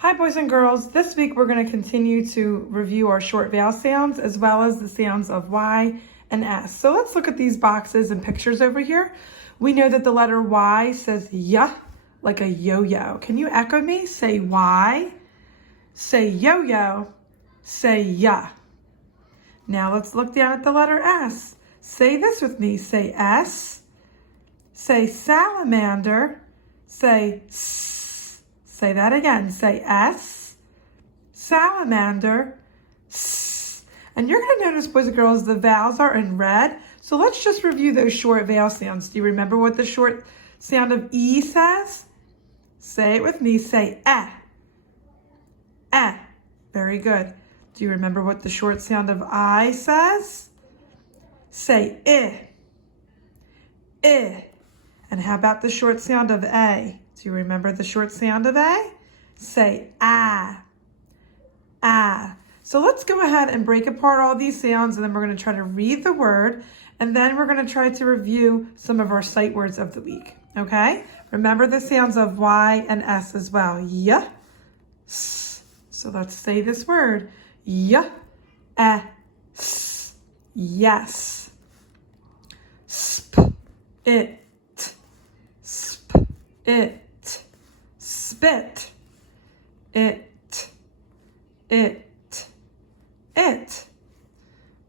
Hi boys and girls, this week we're going to continue to review our short vowel sounds as well as the sounds of Y and S. So let's look at these boxes and pictures over here. We know that the letter Y says y, like a yo-yo. Can you echo me? Say Y, say yo-yo, say ya. Now let's look down at the letter S. Say this with me. Say S, say salamander, say S. Say that again. Say S, salamander, S. And you're going to notice, boys and girls, the vowels are in red. So let's just review those short vowel sounds. Do you remember what the short sound of E says? Say it with me. Say eh, eh. Very good. Do you remember what the short sound of I says? Say I, I. And how about the short sound of A? Do you remember the short sound of A? Say ah, ah. So let's go ahead and break apart all these sounds, and then we're going to try to read the word, and then we're going to try to review some of our sight words of the week, okay? Remember the sounds of Y and S as well. Y, S. So let's say this word. Y, S. Yes. Sp, it. Sp, it. Spit, it,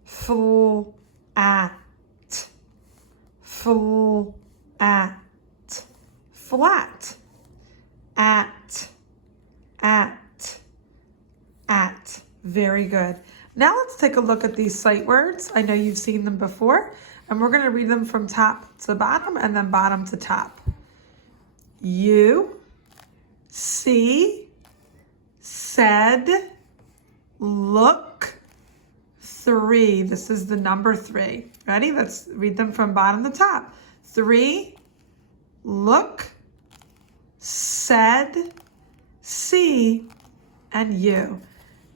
flat, flat, at. Very good. Now let's take a look at these sight words. I know you've seen them before, and we're going to read them from top to bottom and then bottom to top. You, see, said, look, 3. This is the number 3. Ready? Let's read them from bottom to top. 3, look, said, see, and you.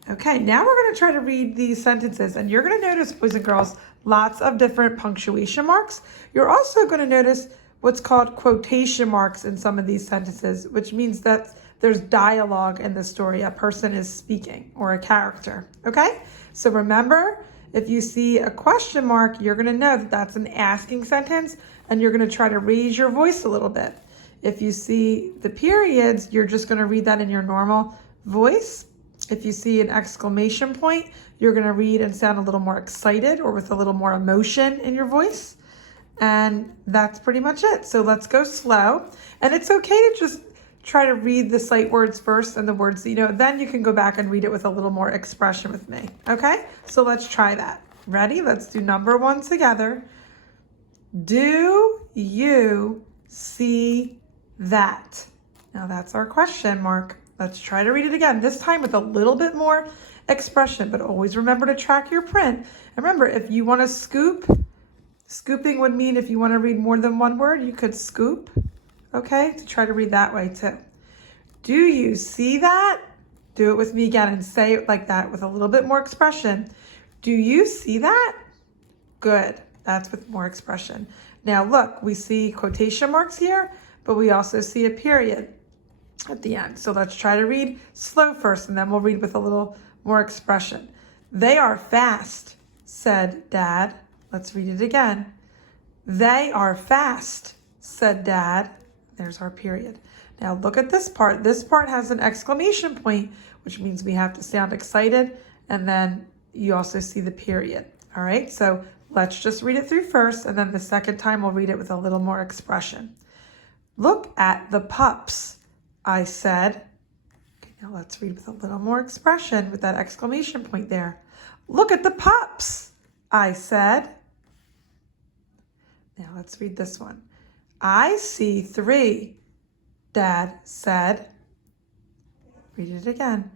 Okay, now we're going to try to read these sentences, and you're going to notice, boys and girls, lots of different punctuation marks. You're also going to notice what's called quotation marks in some of these sentences, which means that there's dialogue in the story. A person is speaking or a character, okay? So remember, if you see a question mark, you're gonna know that that's an asking sentence, and you're gonna try to raise your voice a little bit. If you see the periods, you're just gonna read that in your normal voice. If you see an exclamation point, you're gonna read and sound a little more excited or with a little more emotion in your voice. And that's pretty much it. So let's go slow. And it's okay to just try to read the sight words first and the words that you know. Then you can go back and read it with a little more expression with me. Okay? So let's try that. Ready? Let's do number 1 together. Do you see that? Now that's our question mark. Let's try to read it again. This time with a little bit more expression, but always remember to track your print. And remember, if you want to scoop, scooping would mean if you want to read more than one word, you could scoop, okay, to try to read that way too. Do you see that? Do it with me again and say it like that with a little bit more expression. Do you see that? Good. That's with more expression. Now look, we see quotation marks here, but we also see a period at the end. So let's try to read slow first, and then we'll read with a little more expression. They are fast, said Dad. Let's read it again. They are fast, said Dad. There's our period. Now look at this part. This part has an exclamation point, which means we have to sound excited, and then you also see the period. All right, so let's just read it through first, and then the second time we'll read it with a little more expression. Look at the pups, I said. Okay, now let's read with a little more expression with that exclamation point there. Look at the pups, I said. Now let's read this one. I see 3, Dad said. Read it again.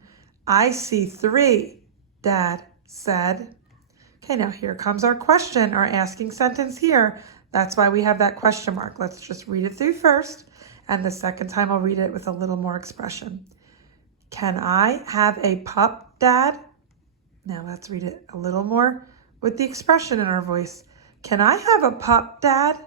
I see 3, Dad said. Okay, now here comes our question, our asking sentence here. That's why we have that question mark. Let's just read it through first, and the second time I'll read it with a little more expression. Can I have a pup, Dad? Now let's read it a little more with the expression in our voice. Can I have a pup, Dad?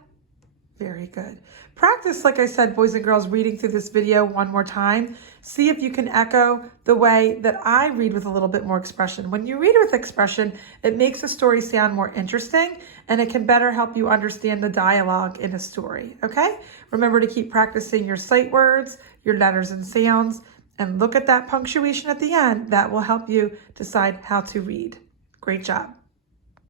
Very good. Practice, like I said, boys and girls, reading through this video one more time. See if you can echo the way that I read with a little bit more expression. When you read with expression, it makes the story sound more interesting and it can better help you understand the dialogue in a story, okay? Remember to keep practicing your sight words, your letters and sounds, and look at that punctuation at the end. That will help you decide how to read. Great job.